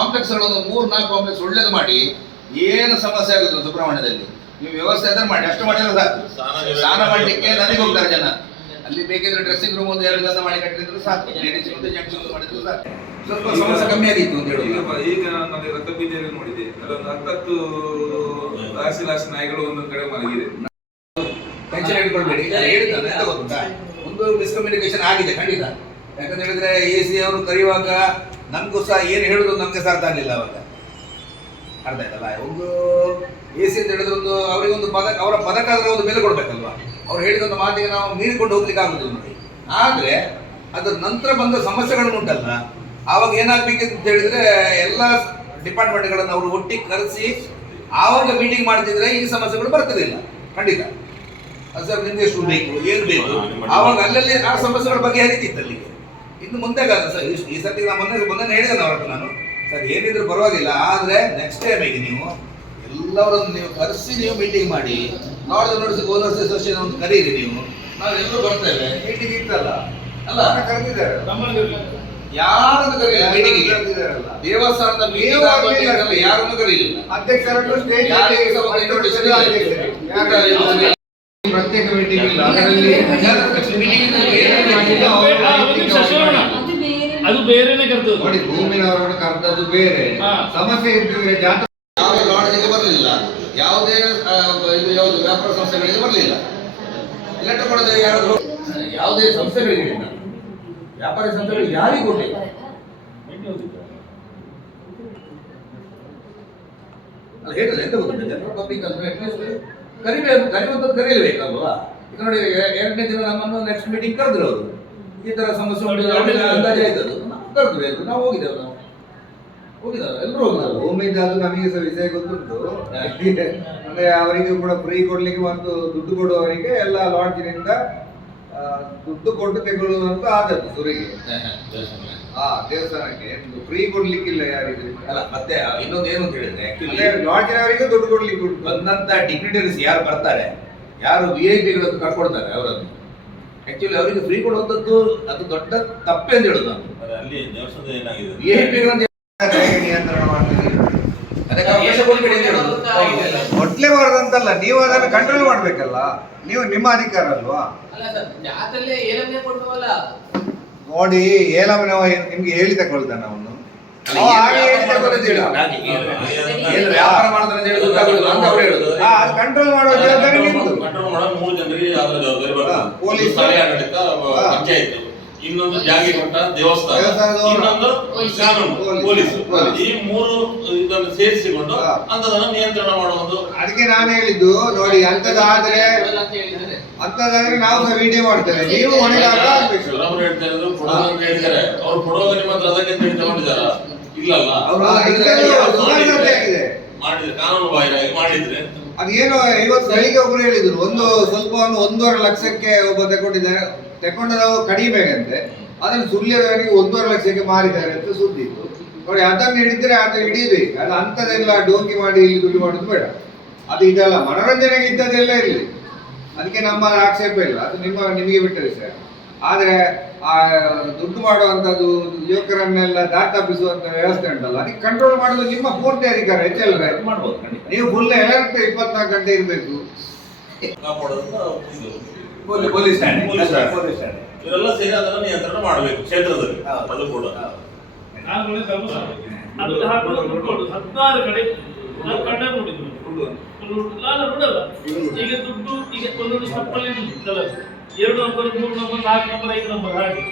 Complex ಒಂದು ಮೂರ್ ನಾಲ್ಕು ಕಾಂಪ್ಲೆಕ್ಸ್ ಒಳ್ಳೇದು ಮಾಡಿ ಏನು ಸಮಸ್ಯೆ ಆಗುತ್ತೆ ಸುಬ್ರಹ್ಮಣ್ಯದಲ್ಲಿ ನೀವು ವ್ಯವಸ್ಥೆ ಅದನ್ನ ಮಾಡಿ ಅಷ್ಟು ಮಾಡಿದ್ರೆ ಸಾಕು. ಸ್ನಾನ ಮಾಡಲಿಕ್ಕೆ ನನಗೆ ಹೋಗ್ತಾರೆ ಜನ. ಅಲ್ಲಿ ಬೇಕಿದ್ರೆ ಡ್ರೆಸ್ಸಿಂಗ್ ರೂಮ್ ಒಂದು ಎರಡು ಜನ ಮಾಡಿ ಕಟ್ಟಿದ್ರು ಸಾಕು. ಲೇಡೀಸ್ ಒಂದು ಜೆಂಟ್ಸ್ ಒಂದು ಮಾಡಿದ್ರು ಸಾಕು. ಸ್ವಲ್ಪ ಸಮಸ್ಯೆ ಕಮ್ಮಿ ಆಗಿತ್ತು ಅಂತ ಹೇಳಿ. ಹೇಳುದು ಈಗ ನಾನು ರಕ್ತ ರಕ್ತಬೀಜಲ್ಲಿ ನೋಡಿದೆ. ಅದೊಂದು ಹತ್ತತ್ತು ರಾಶಿ ರಾಶಿ ನಾಯಿಗಳು ಒಂದೊಂದು ಕಡೆ ಮಲಗಿದೆ. ಟೆನ್ಷನ್ ಇಟ್ಕೊಳ್ಬೇಡಿ. ಹೇಳಿದ್ದಾನೆ ಎಂತ ಒಂದು ಮಿಸ್ಕಮ್ಯುನಿಕೇಶನ್ ಆಗಿದೆ ಖಂಡಿತ. ಯಾಕಂತ ಹೇಳಿದ್ರೆ ಎ ಸಿ ಅವರು ಕರೆಯುವಾಗ ನಮಗೂ ಸಹ ಏನು ಹೇಳೋದು ನಮಗೆ ಸಹ ಅರ್ಥ ಆಗಲಿಲ್ಲ ಅವಾಗ. ಅರ್ಥ ಆಯ್ತಲ್ಲ? ಒಂದು ಎ ಸಿ ಅಂತ ಹೇಳಿದ್ರೆ ಒಂದು ಅವರಿಗೆ ಒಂದು ಪದಕ ಅವರ ಪದಕ ಆದ್ರೆ ಒಂದು ಬೆಲೆ ಕೊಡಬೇಕಲ್ವಾ? ಅವ್ರು ಹೇಳಿದ ಒಂದು ಮಾತಿಗೆ ನಾವು ಮೀರಿಕೊಂಡು ಹೋಗ್ಲಿಕ್ಕೆ ಆಗುದಿಲ್ಲ ನೋಡಿ ಆದ್ರೆ ಅದ್ರ ನಂತರ ಬಂದ ಸಮಸ್ಯೆಗಳು ಉಂಟಲ್ಲ? ಆವಾಗ ಏನಾಗ್ಬೇಕಿತ್ತು ಅಂತ ಹೇಳಿದ್ರೆ ಎಲ್ಲ ಡಿಪಾರ್ಟ್ಮೆಂಟ್ಗಳನ್ನು ಅವರು ಒಟ್ಟಿಗೆ ಕರೆಸಿ ಆವಾಗ ಮೀಟಿಂಗ್ ಮಾಡ್ತಿದ್ರೆ ಈ ಸಮಸ್ಯೆಗಳು ಬರ್ತಿರ್ಲಿಲ್ಲ ಖಂಡಿತ. ಅದು ಸರ್ ನಿಮ್ಗೆ ಎಷ್ಟು ಬೇಕು? ಏನು ಬೇಕು? ಆವಾಗ ಅಲ್ಲಲ್ಲಿ ಆ ಸಮಸ್ಯೆಗಳ ಬಗ್ಗೆ ಹರಿತಿತ್ತು ಅಲ್ಲಿಗೆ. ಇನ್ನು ಮುಂದೆ ಸರ್ ಈ- ಈ ಸರ್ತಿ ನಾನು ಮೊನ್ನೆ ಮೊನ್ನೆ ಹೇಳಿದೆ ಅವ್ರ ಹತ್ರ ನಾನು. ಸರ್ ಏನಿದ್ರು ಪರವಾಗಿಲ್ಲ ಆದ್ರೆ ನೆಕ್ಸ್ಟ್ ಟೈಮಿಗೆ ನೀವು ಎಲ್ಲವರನ್ನು ನೀವು ಕರೆಸಿ ನೀವು ಮೀಟಿಂಗ್ ಮಾಡಿ ನಾಳೆ ನೋಡಿಸಿ ಓನರ್ಸ್ ಅಸೋಸಿಯೇಷನ್ ಒಂದು ಕರೀರಿ ನೀವು. ನಾವೆಲ್ಲರೂ ಬರ್ತೇವೆ. ಮೀಟಿಂಗ್ ಇತ್ತಲ್ಲ. ಅಲ್ಲ? ಕರೆದಿದ್ದಾರೆ? ಯಾರನ್ನು ಕರೀಲಿಲ್ಲ ಮೀಟಿಂಗಿಗೆ. ದೇವಸ್ಥಾನದ ನೀವು ಮೀಟಿಂಗ್ ಯಾರನ್ನು ಕರೀಲಿಲ್ಲ. ಅಧ್ಯಕ್ಷರನ್ನು ಸ್ಟೇಜ್ ಪ್ರತ್ಯೇಕ ಮೀಟಿಂಗ್ ಇಲ್ಲ ಅದರಲ್ಲಿ. ಅದು ಬೇರೆನೆ ಕರ್ತದೆ ನೋಡಿ ಭೂಮಿನವರನ್ನು ಕರೆದದ್ದು ಬೇರೆ. ಸಮಸ್ಯೆ ಇದ್ದರೆ ಜಾತ್ರೆ ಯಾವ ಲಾಡ್ಜಿಗೆ ಬರಲಿಲ್ಲ. ಯಾವುದೇ ಇದು ಯಾವುದು ವ್ಯಾಪಾರ ಸಂಸ್ಥೆಗಳಿಗೆ ಬರಲಿಲ್ಲ. ಲೆಟರ್ ಕೊಡದೆ ಯಾರಾದ್ರು ಯಾವುದೇ ಸಂಸ್ಥೆಗಳಿಗೆ ಇಲ್ಲ. ವ್ಯಾಪಾರಿ ಸಂಸ್ಥೆಗಳಿಗೆ ಯಾರಿಗೂ ಕೊಟ್ಟಿಲ್ಲ ಅದು ಹೇಳಿದ್ರೆ ಎಂತ ಗೊತ್ತಿಲ್ಲ ಜನರಲ್ ಪಬ್ಲಿಕ್ ಅಂದ್ರೆ ಅಟ್ಲೀಸ್ಟ್ ಕರಿಬೇಕು ಕರೆಯುವಂಥದ್ದು ಕರೀಲೇಬೇಕಲ್ವಾ? ಈಗ ನೋಡಿ ಎರಡನೇ ದಿನ ನಮ್ಮನ್ನು ನೆಕ್ಸ್ಟ್ ಮೀಟಿಂಗ್ ಕರೆದ್ರು ಅವರು. ಈ ತರ ಸಮಸ್ಯೆ ಅಂದಾಜು ಆಯ್ತದು ನಾವು ಕರೆದ್ರು ನಾವು ಹೋಗಿದ್ದೇವೆ ನಾವು. ಎಲ್ಲರೂ ಹೋಗಿದ್ದಾರೆ ಅದು ನಮಗೆ ಸಹ ವಿಷಯ ಗೊತ್ತುಂಟು. ಅಂದ್ರೆ ಅವರಿಗೂ ಕೂಡ ಫ್ರೀ ಕೊಡ್ಲಿಕ್ಕೆ ಒಂದು ದುಡ್ಡು ಕೊಡುವವರಿಗೆ ಎಲ್ಲ ಲಾಡ್ಜಿನಿಂದ ದುಡ್ಡು ಕೊಟ್ಟು ತೆಗೊಳ್ಳುವಂತ ಆದದ್ದು ಸುರಿಗೆ. ಆ ದೇವಸ್ಥಾನಕ್ಕೆ ಫ್ರೀ ಕೊಡ್ಲಿಕ್ಕಿಲ್ಲ ಯಾರಿಗೆ. ಅಲ್ಲ ಮತ್ತೆ ಇನ್ನೊಂದು ಏನು ಅಂತ ಹೇಳಿದ್ರೆ ಆಕ್ಚುಲಿ ಅವರಿಗೆ ಲಾಡ್ಜಿನವರಿಗೆ ದುಡ್ಡು ಕೊಡ್ಲಿಕ್ಕೆ ಉಂಟು. ಬಂದಂತ ಡಿಗ್ನಿಟರೀಸ್ ಯಾರು ಬರ್ತಾರೆ? ಯಾರು ವಿ ಐ ಪಿಗಳನ್ನು ಕರ್ಕೊಡ್ತಾರೆ ಅವರನ್ನು. ಆಕ್ಚುಲಿ ಅವರಿಗೆ ಫ್ರೀ ಕೊಡುವಂತದ್ದು ಅದು ದೊಡ್ಡ ತಪ್ಪೆ ಅಂತ ಹೇಳುದು ನಾನು. ಅಲ್ಲಿ ದೇವಸ್ಥಾನದ ಏನಾಗಿದೆ? ವಿ ಐ ಪಿಗಳನ್ನು ನಿಯಂತ್ರಣ ಮಾಡ್ತೀರಿ ಅದಕ್ಕೆ ಅವಕಾಶ ಕೊಡಬೇಡಿ ಅಂತ ಹೇಳುದು ಮೊಟ್ಲೆ ಬಾರದಂತಲ್ಲ ನೀವು ಅದನ್ನು ಕಂಟ್ರೋಲ್ ಮಾಡ್ಬೇಕಲ್ಲ? ನೀವು ನಿಮ್ಮ ಅಧಿಕಾರ ಅಲ್ವಾ? ಅಲ್ಲ ಸರ್ ಜಾತ್ರೆಲ್ಲೇ ಕೊಟ್ಟವಲ್ಲ ನೋಡಿ ಏಲಮ್ಮನ ನಿಮ್ಗೆ ಹೇಳಿ ತಗೊಳ್ತಾನೆ ಅವನು. ಅಲ್ಲ, ಏನು ವ್ಯಾಪಾರ ಮಾಡ್ತಾರೆ ಅಂತ ಹೇಳುದು ಏನು ವ್ಯಾಪಾರ ಮಾಡ್ತಾರೆ ಅಂತ ಹೇಳಿ ಗೊತ್ತಾಗುದಿಲ್ಲ ಅಂತ ಅವ್ರು ಹೇಳುದು. ಆ, ಅದು ಕಂಟ್ರೋಲ್ ಮಾಡೋ ಜವಾಬ್ದಾರಿ ನಿಮ್ದು. ಕಂಟ್ರೋಲ್ ಮಾಡೋ ಮೂರು ಜನರಿಗೆ ಅದರ ಜವಾಬ್ದಾರಿ ಬರ್ತದೆ. ಹಾ, ಪೊಲೀಸ್. ಒಂದು ಸ್ಥಳೀಯ ಆಡಳಿತ ಹಾ. ಪಂಚಾಯತ್. ಇನ್ನೊಂದು ಜಾಗಿ ಕೊಟ್ಟ ದೇವಸ್ಥಾನ. ಇನ್ನೊಂದು ಕಾನೂನು. ಪೊಲೀಸ್. ಈ ಮೂರು ಇದನ್ನು ಸೇರಿಸಿಕೊಂಡು ಅಂತದನ್ನು ನಿಯಂತ್ರಣ ಮಾಡುವುದು ಅದಕ್ಕೆ ನಾನು ಹೇಳಿದ್ದು ನೋಡಿ ಅಂತದಾದ್ರೆ ಅಂತದಾದ್ರೆ ನಾವು ವಿಡಿಯೋ ಮಾಡ್ತೇವೆ. ನೀವು ಶಿವರಾಮರು ಹೇಳ್ತಾ ಇರೋದು ಕೊಡೋದು ಅಂತ ಹೇಳ್ತಾರೆ ಅವ್ರು ಕೊಡೋದು ನಿಮ್ಮ ಹತ್ರ ಅದಕ್ಕೆ ಅಂತ ಹೇಳಿ ಇಲ್ಲಲ್ಲ. ಮಾಡಿದ್ರೆ? ಕಾನೂನು ಬಾಹಿರಾಗಿ ಮಾಡಿದ್ರೆ. ಅದೇನು ಇವತ್ತು ಬೆಳಿಗ್ಗೆ ಒಬ್ರು ಹೇಳಿದ್ರು. ಒಂದು ಸ್ವಲ್ಪ ಒಂದು ಒಂದೂವರೆ ಲಕ್ಷಕ್ಕೆ ಒಬ್ಬ ತಗೊಂಡಿದ್ದಾರೆ ತಗೊಂಡದವು ನಾವು ಅಂತೆ ಅದನ್ನು ಸುಳ್ಯದವರಿಗೆ ಒಂದೂವರೆ ಲಕ್ಷಕ್ಕೆ ಮಾರಿದ್ದಾರೆ ಅಂತ ಸುದ್ದಿ ಇತ್ತು. ನೋಡಿ ಅದನ್ನು ಹಿಡಿದ್ರೆ ಅದು ಹಿಡಿಬೇಕು ಅದು ಅಂಥದ್ದೆಲ್ಲ ಡೋಂಕಿ ಮಾಡಿ ಇಲ್ಲಿ ದುಡ್ಡು ಮಾಡೋದು ಬೇಡ. ಅದು ಇದೆಲ್ಲ ಮನೋರಂಜನೆಗೆ ಇದ್ದದೆಲ್ಲ ಇರಲಿ. ಅದಕ್ಕೆ ನಮ್ಮ ಆಕ್ಷೇಪ ಇಲ್ಲ. ಅದು ನಿಮ್ಮ ನಿಮಗೆ ಬಿಟ್ಟರೆ ಸರ್ ಆದರೆ ಆ ದುಡ್ಡು ಮಾಡುವಂಥದ್ದು ಯುವಕರನ್ನೆಲ್ಲ ದಾರಿ ತಪ್ಪಿಸುವಂಥ ವ್ಯವಸ್ಥೆ ಉಂಟಲ್ಲ. ಅದಕ್ಕೆ ಕಂಟ್ರೋಲ್ ಮಾಡೋದು ನಿಮ್ಮ ಪೂರ್ತಿ ಅಧಿಕಾರ ಹೆಚ್ಚಲ್ಲ ಮಾಡ್ಬೋದು ಖಂಡಿತ. ನೀವು ಫುಲ್ ಎಲರ್ಟ್ ಇಪ್ಪತ್ನಾಲ್ಕು ಗಂಟೆ ಇರಬೇಕು. ಪೊಲೀಸ್ ಪೊಲೀಸ್ ಠಾಣೆ. ಪೊಲೀಸ್ ಠಾಣೆ. ಪೊಲೀಸ್ ಠಾಣೆ. ಇವರೆಲ್ಲ ಸೇರಿ ಅದನ್ನ ನಿಯಂತ್ರಣ ಮಾಡಬೇಕು ಕ್ಷೇತ್ರದಲ್ಲಿ ಹೌದು. ಅದು ಕೂಡ. ನಾನು ನೋಡಿ ಧರ್ಮಸ್ಥಳ ಅದು ಹಾಕೊಂಡು ದುಡ್ಡು ಹದಿನಾರು ಕಡೆ ನಾನು ಕಣ್ಣ ನೋಡಿದ್ರು. ನಾನು ನೋಡಲ್ಲ ಈಗ ದುಡ್ಡು ಈಗ ಒಂದೊಂದು ಸ್ಟೆಪ್ಪಲ್ಲಿ ಎರಡು ನಂಬರ್ ಮೂರು ನಂಬರ್ ನಾಲ್ಕು ನಂಬರ್ ಐದು ನಂಬರ್ ಹಾಗೆ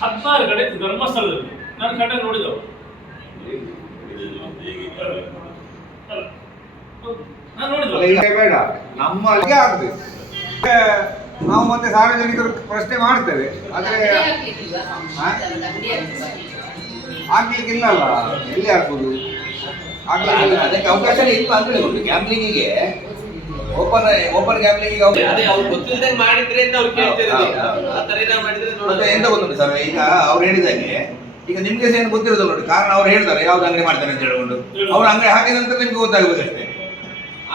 ಹದಿನಾರು ಕಡೆ ಇತ್ತು ಧರ್ಮಸ್ಥಳದಲ್ಲಿ ನಾನು ಕಣ್ಣ ನೋಡಿದವ. ನಾನು ನೋಡಿದವ ಈಗ ಬೇಡ. ನಮ್ಮ ಅಲ್ಲಿಗೆ ಆಗ್ಬೇಕು. ನಾವು ಮತ್ತೆ ಸಾರ್ವಜನಿಕರು ಪ್ರಶ್ನೆ ಮಾಡ್ತೇವೆ ಆದ್ರೆ ಹಾಕ್ಲಿಕ್ಕಿಲ್ಲಲ್ಲ ಎಲ್ಲಿ ಆಗ್ಬೋದು? ಅಲ್ಲ, ಆಗ್ಲಿಕ್ಕಿಲ್ಲ ಅದಕ್ಕೆ ಅವಕಾಶ ಇಲ್ಲ ಅಂತ ಹೇಳಿ ಗ್ಯಾಮ್ಲಿಂಗಿಗೆ ಓಪನ್ ಓಪನ್ ಗ್ಯಾಮ್ಲಿಂಗಿಗೆ ಅದೇ ಅವ್ರು ಗೊತ್ತಿಲ್ದಂಗೆ ಮಾಡಿದ್ರೆ ಅಂತ ಅವ್ರು ಕೇಳ್ತಿರೋದು. ಆ ಏನಾದ್ರು ಮಾಡಿದ್ರೆ ಎಂತ ಗೊತ್ತುಂಟು ಸರ್ ಈಗ ಅವ್ರು ಹೇಳಿದಾಗೆ ಈಗ ನಿಮ್ಗೆ ಏನು ಗೊತ್ತಿರೋದಿಲ್ಲ ನೋಡಿ ಕಾರಣ ಅವ್ರು ಹೇಳ್ತಾರೆ ಯಾವ್ದು ಅಂಗಡಿ ಮಾಡ್ತಾರೆ ಅಂತ ಹೇಳ್ಕೊಂಡು. ಅವ್ರು ಅಂಗಡಿ ಹಾಕಿದ ನಂತರ ನಿಮ್ಗೆ ಗೊತ್ತಾಗಬೇಕಷ್ಟೇ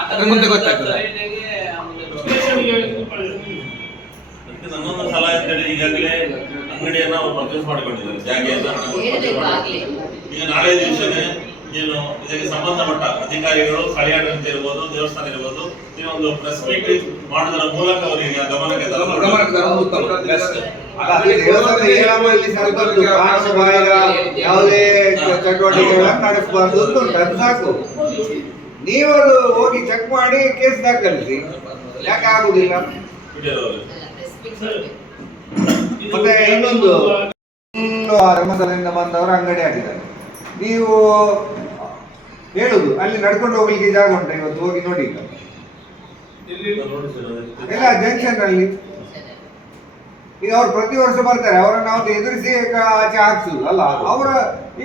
ಅದ್ರ ಮುಂದೆ ಗೊತ್ತಾಗ್ತದೆ. ಸರಿಯಾಗಿ ಸಲ ಅಂತ ಹೇಳಿ ಈಗಾಗಲೇ ಅಂಗಡಿಯನ್ನ ಅವರು ಪರ್ಚೇಸ್ ಮಾಡಿಕೊಂಡಿದ್ದಾರೆ. ಜಾಗೆಯನ್ನ ಈಗ ನಾಳೆ ದಿವಸನೇ ಏನು ಇದಕ್ಕೆ ಸಂಬಂಧಪಟ್ಟ ಅಧಿಕಾರಿಗಳು ಸ್ಥಳೀಯಾಡಳಿತ ಇರ್ಬೋದು ದೇವಸ್ಥಾನ ಇರ್ಬೋದು ಈ ಒಂದು ಪ್ರೆಸ್ ಮೀಟ್ ಮಾಡೋದರ ಮೂಲಕ ಅವರಿಗೆ ಗಮನಕ್ಕೆ ಯಾವುದೇ ಚಟುವಟಿಕೆಗಳನ್ನು ನಡೆಸಬಾರ್ದು ಅಂತ ಉಂಟು. ಸಾಕು. ನೀವು ಹೋಗಿ ಚೆಕ್ ಮಾಡಿ ಕೇಸ್ ದಾಖಲಿಸಿ. ಯಾಕೆ ಆಗುದಿಲ್ಲ? ಮತ್ತೆ ಇನ್ನೊಂದು. ಧರ್ಮಸ್ಥಳದಿಂದ ಬಂದವರು ಅಂಗಡಿ ಹಾಕಿದ್ದಾರೆ ನೀವು ಹೇಳುದು, ಅಲ್ಲಿ ನಡ್ಕೊಂಡು ಹೋಗ್ಲಿಕ್ಕೆ ಜಾಗ ಉಂಟು ಇವತ್ತು ಹೋಗಿ ನೋಡಿ ಇಲ್ಲ ಜಂಕ್ಷನ್ ಅಲ್ಲಿ. ಈಗ ಅವ್ರು ಪ್ರತಿ ವರ್ಷ ಬರ್ತಾರೆ, ಅವರನ್ನ ನಾವು ಎದುರಿಸಿ ಆಚೆ ಹಾಕ್ಸುದು. ಅಲ್ಲ, ಅವರ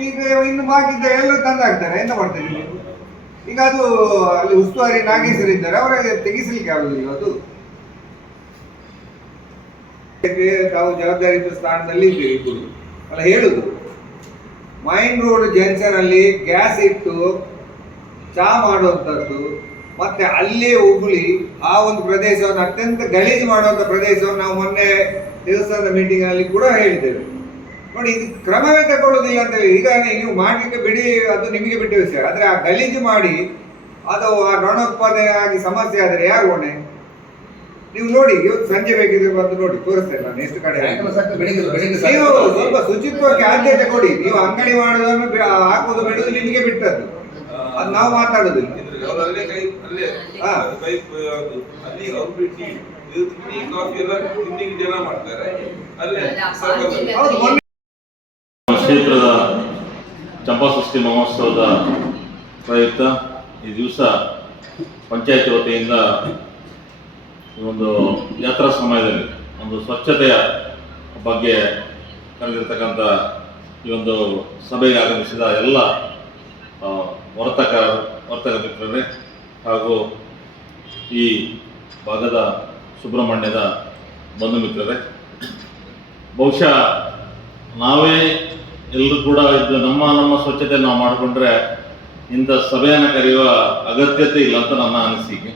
ಈಗ ಇನ್ನು ಬಾಕಿದ್ದ ಎಲ್ಲರೂ ತಂದು ಹಾಕ್ತಾರೆ ಎಂತ ಮಾಡ್ತಾರೆ? ಈಗ ಅದು ಅಲ್ಲಿ ಉಸ್ತುವಾರಿ ನಾಗೇಶ್ವರ ಇದ್ದಾರೆ ಅವರಿಗೆ ತೆಗಿಸ್ಲಿಕ್ಕೆ ಆಗುದಿಲ್ಲ ಅದು? ತಾವು ಜವಾಬ್ದಾರಿಯುತ ಸ್ಥಾನದಲ್ಲಿ ಇದ್ದೀರಿ ಇಬ್ಬರು ಅಲ್ಲ, ಹೇಳುದು. ಮೈನ್ ರೋಡ್ ಜಂಕ್ಷನ್ ಅಲ್ಲಿ ಗ್ಯಾಸ್ ಇಟ್ಟು ಚಾ ಮಾಡುವಂಥದ್ದು, ಮತ್ತೆ ಅಲ್ಲೇ ಉಗುಳಿ ಆ ಒಂದು ಪ್ರದೇಶವನ್ನು ಅತ್ಯಂತ ಗಲೀಜು ಮಾಡುವಂಥ ಪ್ರದೇಶವನ್ನು ನಾವು ಮೊನ್ನೆ ದೇವಸ್ಥಾನದ ಮೀಟಿಂಗ್ ಅಲ್ಲಿ ಕೂಡ ಹೇಳಿದ್ದೇವೆ. ನೋಡಿ, ಇದು ಕ್ರಮವೇ ತಗೊಳ್ಳೋದಿಲ್ಲ ಅಂತ ಹೇಳಿ. ಈಗ ನೀವು ಮಾಡಲಿಕ್ಕೆ ಬಿಡಿ, ಅದು ನಿಮಗೆ ಬಿಟ್ಟ ವಿಷಯ. ಆದ್ರೆ ಆ ಗಲೀಜು ಮಾಡಿ, ಅದು ಆ ರಣೋತ್ಪಾದನೆ ಆಗಿ ಸಮಸ್ಯೆ ಆದರೆ ಯಾರು ಹೊಣೆ? ನೀವು ನೋಡಿ ಇವತ್ತು ಸಂಜೆ ಬೇಕಿದ್ರೆ ಬಂದು ನೋಡಿ ತೋರಿಸ್ತೇನೆ ನಾನು ಎಷ್ಟು ಕಡೆ ನೀವು. ಸ್ವಲ್ಪ ಶುಚಿತ್ವಕ್ಕೆ ಆದ್ಯತೆ ಕೊಡಿ. ನೀವು ಅಂಗಡಿ ಮಾಡೋದನ್ನು ಹಾಕೋದು ಹಾಕುವುದು ಬೆಳೆದು ನಿಮಗೆ ಬಿಟ್ಟದ್ದು. ಅದು ನಾವು ಮಾತಾಡುದಿಲ್ಲ. ಕ್ಷೇತ್ರದ ಚಂಪಾಷಷ್ಠಿ ಮಹೋತ್ಸವದ ಪ್ರಯುಕ್ತ ಈ ದಿವಸ ಪಂಚಾಯತ್ ವತಿಯಿಂದ ಈ ಒಂದು ಯಾತ್ರಾ ಸಮಯದಲ್ಲಿ, ಒಂದು ಸ್ವಚ್ಛತೆಯ ಬಗ್ಗೆ ಕರೆದಿರ್ತಕ್ಕಂಥ ಈ ಒಂದು ಸಭೆಗೆ ಆಗಮಿಸಿದ ಎಲ್ಲ ವರ್ತಕ ವರ್ತಕ ಮಿತ್ರರೇ ಹಾಗೂ ಈ ಭಾಗದ ಸುಬ್ರಹ್ಮಣ್ಯದ ಬಂಧು ಮಿತ್ರರೇ, ಬಹುಶಃ ನಾವೇ ಎಲ್ಲರೂ ಕೂಡ ಇದು ನಮ್ಮ ನಮ್ಮ ಸ್ವಚ್ಛತೆ ನಾವು ಮಾಡಿಕೊಂಡ್ರೆ ಇಂಥ ಸಭೆಯನ್ನು ಕರೆಯುವ ಅಗತ್ಯತೆ ಇಲ್ಲ ಅಂತ ನನ್ನ ಅನಿಸಿಕೆ.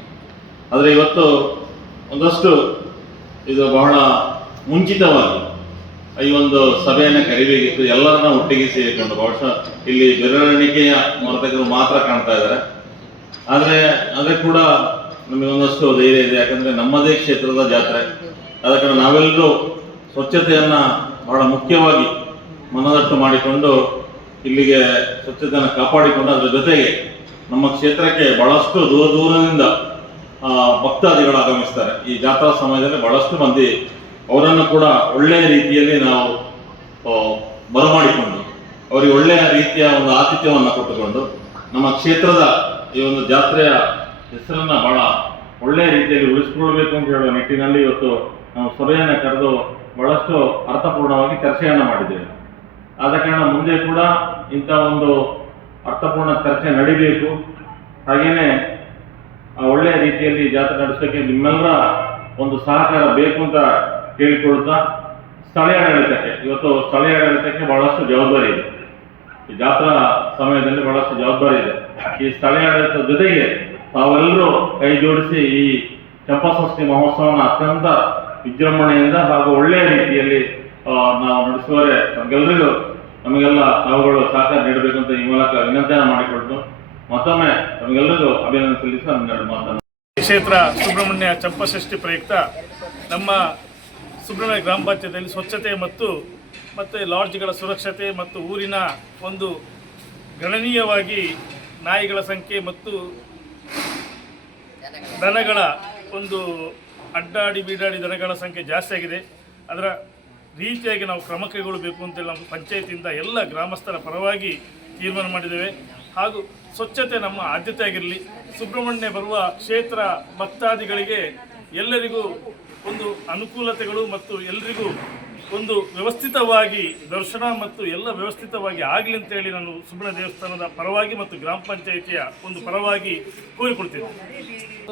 ಆದರೆ ಇವತ್ತು ಒಂದಷ್ಟು ಇದು ಬಹಳ ಮುಂಚಿತವಾಗಿ ಈ ಒಂದು ಸಭೆಯನ್ನು ಕರಿಬೇಕಿತ್ತು. ಎಲ್ಲರನ್ನ ಒಟ್ಟಿಗೆ ಸೇರಿಕೊಂಡು ಬಹುಶಃ ಇಲ್ಲಿ ಬೆರಳಿಕೆಯ ವರ್ತಕರು ಮಾತ್ರ ಕಾಣ್ತಾ ಇದ್ದಾರೆ. ಆದರೆ ಅದೇ ಕೂಡ ನಮಗೆ ಒಂದಷ್ಟು ಧೈರ್ಯ ಇದೆ. ಯಾಕಂದ್ರೆ ನಮ್ಮದೇ ಕ್ಷೇತ್ರದ ಜಾತ್ರೆ. ಕಾರಣ ನಾವೆಲ್ಲರೂ ಸ್ವಚ್ಛತೆಯನ್ನ ಬಹಳ ಮುಖ್ಯವಾಗಿ ಮನದಟ್ಟು ಮಾಡಿಕೊಂಡು ಇಲ್ಲಿಗೆ ಸ್ವಚ್ಛತೆಯನ್ನು ಕಾಪಾಡಿಕೊಂಡು ಅದರ ಜೊತೆಗೆ ನಮ್ಮ ಕ್ಷೇತ್ರಕ್ಕೆ ಬಹಳಷ್ಟು ದೂರ ದೂರದಿಂದ ಭಕ್ತಾದಿಗಳು ಆಗಮಿಸ್ತಾರೆ. ಈ ಜಾತ್ರಾ ಸಮಯದಲ್ಲಿ ಬಹಳಷ್ಟು ಮಂದಿ ಅವರನ್ನು ಕೂಡ ಒಳ್ಳೆಯ ರೀತಿಯಲ್ಲಿ ನಾವು ಬರಮಾಡಿಕೊಂಡು, ಅವರಿಗೆ ಒಳ್ಳೆಯ ರೀತಿಯ ಒಂದು ಆತಿಥ್ಯವನ್ನು ಕೊಟ್ಟುಕೊಂಡು, ನಮ್ಮ ಕ್ಷೇತ್ರದ ಈ ಒಂದು ಜಾತ್ರೆಯ ಹೆಸರನ್ನ ಬಹಳ ಒಳ್ಳೆಯ ರೀತಿಯಲ್ಲಿ ಉಳಿಸ್ಕೊಳ್ಬೇಕು ಅಂತ ಹೇಳುವ ನಿಟ್ಟಿನಲ್ಲಿ ಇವತ್ತು ನಾವು ಸಭೆಯನ್ನು ಕರೆದು ಬಹಳಷ್ಟು ಅರ್ಥಪೂರ್ಣವಾಗಿ ಚರ್ಚೆಯನ್ನು ಮಾಡಿದ್ದೇವೆ. ಆದ ಕಾರಣ ಮುಂದೆ ಕೂಡ ಇಂಥ ಒಂದು ಅರ್ಥಪೂರ್ಣ ಚರ್ಚೆ ನಡಿಬೇಕು. ಹಾಗೇನೆ ಆ ಒಳ್ಳೆಯ ರೀತಿಯಲ್ಲಿ ಜಾತ್ರೆ ನಡೆಸೋಕೆ ನಿಮ್ಮೆಲ್ಲರ ಒಂದು ಸಹಕಾರ ಬೇಕು ಅಂತ ಕೇಳಿಕೊಳ್ತಾ ಸ್ಥಳೀಯ ಆಡಳಿತಕ್ಕೆ, ಇವತ್ತು ಸ್ಥಳೀಯ ಆಡಳಿತಕ್ಕೆ ಬಹಳಷ್ಟು ಜವಾಬ್ದಾರಿ ಇದೆ. ಈ ಜಾತ್ರಾ ಸಮಯದಲ್ಲಿ ಬಹಳಷ್ಟು ಜವಾಬ್ದಾರಿ ಇದೆ. ಈ ಸ್ಥಳೀಯ ಆಡಳಿತದ ಜೊತೆಗೆ ತಾವೆಲ್ಲರೂ ಕೈ ಜೋಡಿಸಿ ಈ ಚಂಪಾಷಷ್ಠಿ ಮಹೋತ್ಸವನ ಅತ್ಯಂತ ವಿಜೃಂಭಣೆಯಿಂದ ಹಾಗೂ ಒಳ್ಳೆಯ ರೀತಿಯಲ್ಲಿ ನಾವು ನಡೆಸುವರೆ ನಮಗೆಲ್ಲರಿಗೂ ನಮಗೆಲ್ಲ ತಾವುಗಳು ಸಹಕಾರ ನೀಡಬೇಕಂತ ಈ ಮೂಲಕ ವಿನಂತಿಯನ್ನು ಮಾಡಿಕೊಟ್ಟು ಮತ್ತೊಮ್ಮೆ ನಮಗೆಲ್ಲರಿಗೂ ಅಭಿನಂದನೆ ಸಲ್ಲಿಸಿ ಮಾತನ್ನು. ಕ್ಷೇತ್ರ ಸುಬ್ರಹ್ಮಣ್ಯ ಚಂಪಷಷ್ಠಿ ಪ್ರಯುಕ್ತ ನಮ್ಮ ಸುಬ್ರಹ್ಮಣ್ಯ ಗ್ರಾಮ ಪಂಚಾಯತಿಯಲ್ಲಿ ಸ್ವಚ್ಛತೆ ಮತ್ತು ಮತ್ತು ಲಾಡ್ಜ್ಗಳ ಸುರಕ್ಷತೆ ಮತ್ತು ಊರಿನ ಒಂದು ಗಣನೀಯವಾಗಿ ನಾಯಿಗಳ ಸಂಖ್ಯೆ ಮತ್ತು ದನಗಳ ಒಂದು ಅಡ್ಡಾಡಿ ಬೀಡಾಡಿ ದನಗಳ ಸಂಖ್ಯೆ ಜಾಸ್ತಿ ಆಗಿದೆ. ಅದರ ರೀತಿಯಾಗಿ ನಾವು ಕ್ರಮ ಕೈಗೊಳ್ಳಬೇಕು ಅಂತೇಳಿ ನಮ್ಮ ಪಂಚಾಯತಿಯಿಂದ ಎಲ್ಲ ಗ್ರಾಮಸ್ಥರ ಪರವಾಗಿ ತೀರ್ಮಾನ ಮಾಡಿದ್ದೇವೆ. ಹಾಗೂ ಸ್ವಚ್ಛತೆ ನಮ್ಮ ಆದ್ಯತೆ ಆಗಿರಲಿ ಸುಬ್ರಹ್ಮಣ್ಯ ಬರುವ ಕ್ಷೇತ್ರ ಭಕ್ತಾದಿಗಳಿಗೆ ಎಲ್ಲರಿಗೂ ಒಂದು ಅನುಕೂಲತೆಗಳು ಮತ್ತು ಎಲ್ಲರಿಗೂ ಒಂದು ವ್ಯವಸ್ಥಿತವಾಗಿ ದರ್ಶನ ಮತ್ತು ಎಲ್ಲ ವ್ಯವಸ್ಥಿತವಾಗಿ ಆಗಲಿ ಅಂತೇಳಿ ನಾನು ಸುಬ್ರಹ್ಮಣ್ಯ ದೇವಸ್ಥಾನದ ಪರವಾಗಿ ಮತ್ತು ಗ್ರಾಮ ಪಂಚಾಯಿತಿಯ ಒಂದು ಪರವಾಗಿ ಕೋರಿಕೊಳ್ತೀನಿ.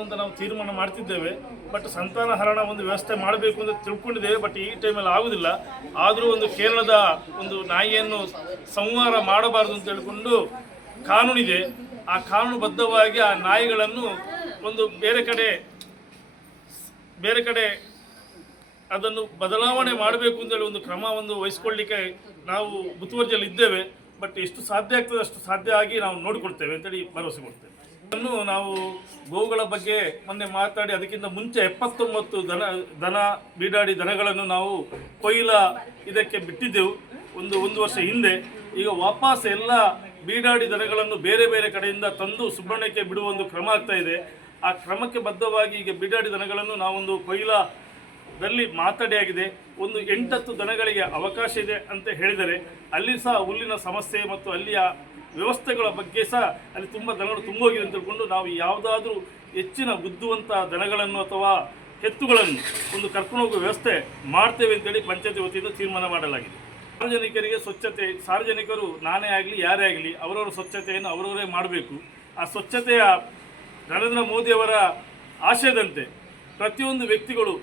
ಅಂತ ನಾವು ತೀರ್ಮಾನ ಮಾಡ್ತಿದ್ದೇವೆ. ಬಟ್ ಸಂತಾನ ಹರಣ ಒಂದು ವ್ಯವಸ್ಥೆ ಮಾಡಬೇಕು ಅಂತ ತಿಳ್ಕೊಂಡಿದ್ದೇವೆ. ಬಟ್ ಈ ಟೈಮಲ್ಲಿ ಆಗುದಿಲ್ಲ. ಆದರೂ ಒಂದು ಕೇರಳದ ಒಂದು ನಾಯಿಯನ್ನು ಸಂಹಾರ ಮಾಡಬಾರದು ಅಂತ ಹೇಳ್ಕೊಂಡು ಕಾನೂನಿದೆ. ಆ ಕಾನೂನುಬದ್ಧವಾಗಿ ಆ ನಾಯಿಗಳನ್ನು ಒಂದು ಬೇರೆ ಕಡೆ ಬೇರೆ ಕಡೆ ಅದನ್ನು ಬದಲಾವಣೆ ಮಾಡಬೇಕು ಅಂತೇಳಿ ಒಂದು ಕ್ರಮವನ್ನು ವಹಿಸ್ಕೊಳ್ಳಿಕ್ಕೆ ನಾವು ಮುತುವರ್ಜಿಯಲ್ಲಿ ಇದ್ದೇವೆ. ಬಟ್ ಎಷ್ಟು ಸಾಧ್ಯ ಆಗ್ತದೆ ಅಷ್ಟು ಸಾಧ್ಯ ಆಗಿ ನಾವು ನೋಡಿಕೊಡ್ತೇವೆ ಅಂತೇಳಿ ಭರವಸೆ ಕೊಡ್ತೇವೆ ಇದನ್ನು ನಾವು ಗೋವುಗಳ ಬಗ್ಗೆ ಮೊನ್ನೆ ಮಾತಾಡಿ ಅದಕ್ಕಿಂತ ಮುಂಚೆ ಎಪ್ಪತ್ತೊಂಬತ್ತು ದನ ದನ ಬೀಡಾಡಿ ದನಗಳನ್ನು ನಾವು ಕೊಯ್ಲ ಇದಕ್ಕೆ ಬಿಟ್ಟಿದ್ದೆವು. ಒಂದು ಒಂದು ವರ್ಷ ಹಿಂದೆ. ಈಗ ವಾಪಸ್ ಎಲ್ಲ ಬೀಡಾಡಿ ದನಗಳನ್ನು ಬೇರೆ ಬೇರೆ ಕಡೆಯಿಂದ ತಂದು ಸುಬ್ರಹ್ಮಣ್ಯಕ್ಕೆ ಬಿಡುವ ಒಂದು ಕ್ರಮ ಆಗ್ತಾ ಇದೆ. ಆ ಕ್ರಮಕ್ಕೆ ಬದ್ಧವಾಗಿ ಈಗ ಬೀಡಾಡಿ ದನಗಳನ್ನು ನಾವೊಂದು ಕೊಯ್ಲಾದಲ್ಲಿ ಮಾತಾಡಿಯಾಗಿದೆ ಒಂದು ಎಂಟತ್ತು ದನಗಳಿಗೆ ಅವಕಾಶ ಇದೆ ಅಂತ ಹೇಳಿದರೆ ಅಲ್ಲಿ ಸಹ ಹುಲ್ಲಿನ ಸಮಸ್ಯೆ ಮತ್ತು ಅಲ್ಲಿಯ ವ್ಯವಸ್ಥೆಗಳ ಬಗ್ಗೆ ಸಹ ಅಲ್ಲಿ ತುಂಬ ದನಗಳು ತುಂಬೋಗಿದೆ ಅಂತ ತಿಳ್ಕೊಂಡು ನಾವು ಯಾವುದಾದ್ರೂ ಹೆಚ್ಚಿನ ಬುದ್ಧಿವಂತ ದನಗಳನ್ನು ಅಥವಾ ಎತ್ತುಗಳನ್ನು ಒಂದು ಕರ್ಕೊಂಡು ಹೋಗುವ ವ್ಯವಸ್ಥೆ ಮಾಡ್ತೇವೆ ಅಂತೇಳಿ ಪಂಚಾಯತಿ ವತಿಯಿಂದ ತೀರ್ಮಾನ ಮಾಡಲಾಗಿದೆ. ಸಾರ್ವಜನಿಕರಿಗೆ ಸ್ವಚ್ಛತೆ, ಸಾರ್ವಜನಿಕರು ನಾನೇ ಆಗಲಿ, ಯಾರೇ ಆಗಲಿ, ಅವರವರ ಸ್ವಚ್ಛತೆಯನ್ನು ಅವರವರೇ ಮಾಡಬೇಕು. ಆ ಸ್ವಚ್ಛತೆಯ ನರೇಂದ್ರ ಮೋದಿಯವರ ಆಶಯದಂತೆ ಪ್ರತಿಯೊಂದು ವ್ಯಕ್ತಿಗಳು,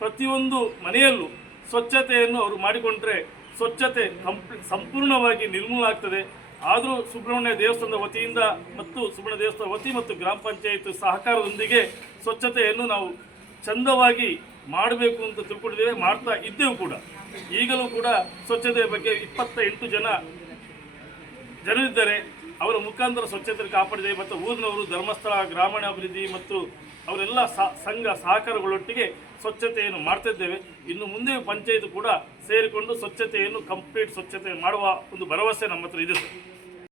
ಪ್ರತಿಯೊಂದು ಮನೆಯಲ್ಲೂ ಸ್ವಚ್ಛತೆಯನ್ನು ಅವರು ಮಾಡಿಕೊಂಡ್ರೆ ಸ್ವಚ್ಛತೆ ಸಂಪೂರ್ಣವಾಗಿ ನಿರ್ಮೂಲ ಆಗ್ತದೆ. ಆದರೂ ಸುಬ್ರಹ್ಮಣ್ಯ ದೇವಸ್ಥಾನದ ವತಿಯಿಂದ ಮತ್ತು ಸುಬ್ರಹ್ಮಣ್ಯ ದೇವಸ್ಥಾನದ ವತಿ ಮತ್ತು ಗ್ರಾಮ ಪಂಚಾಯತ್ ಸಹಕಾರದೊಂದಿಗೆ ಸ್ವಚ್ಛತೆಯನ್ನು ನಾವು ಚಂದವಾಗಿ ಮಾಡಬೇಕು ಅಂತ ತಿಳ್ಕೊಂಡಿದ್ದೇವೆ, ಮಾಡ್ತಾ ಇದ್ದೇವೆ ಕೂಡ. ಈಗಲೂ ಕೂಡ ಸ್ವಚ್ಛತೆಯ ಬಗ್ಗೆ ಇಪ್ಪತ್ತ ಎಂಟು ಜನ ಜನರಿದ್ದಾರೆ. ಅವರ ಮುಖಾಂತರ ಸ್ವಚ್ಛತೆ ಕಾಪಾಡಿದೆ ಮತ್ತು ಊರಿನವರು ಧರ್ಮಸ್ಥಳ, ಗ್ರಾಮೀಣಾಭಿವೃದ್ಧಿ ಮತ್ತು ಅವರೆಲ್ಲ ಸಂಘ ಸಹಕಾರಗಳೊಟ್ಟಿಗೆ ಸ್ವಚ್ಛತೆಯನ್ನು ಮಾಡ್ತಿದ್ದೇವೆ. ಇನ್ನು ಮುಂದೆ ಪಂಚಾಯತ್ ಕೂಡ ಸೇರಿಕೊಂಡು ಸ್ವಚ್ಛತೆಯನ್ನು, ಕಂಪ್ಲೀಟ್ ಸ್ವಚ್ಛತೆ ಮಾಡುವ ಒಂದು ಭರವಸೆ ನಮ್ಮ ಹತ್ರ ಇದೆ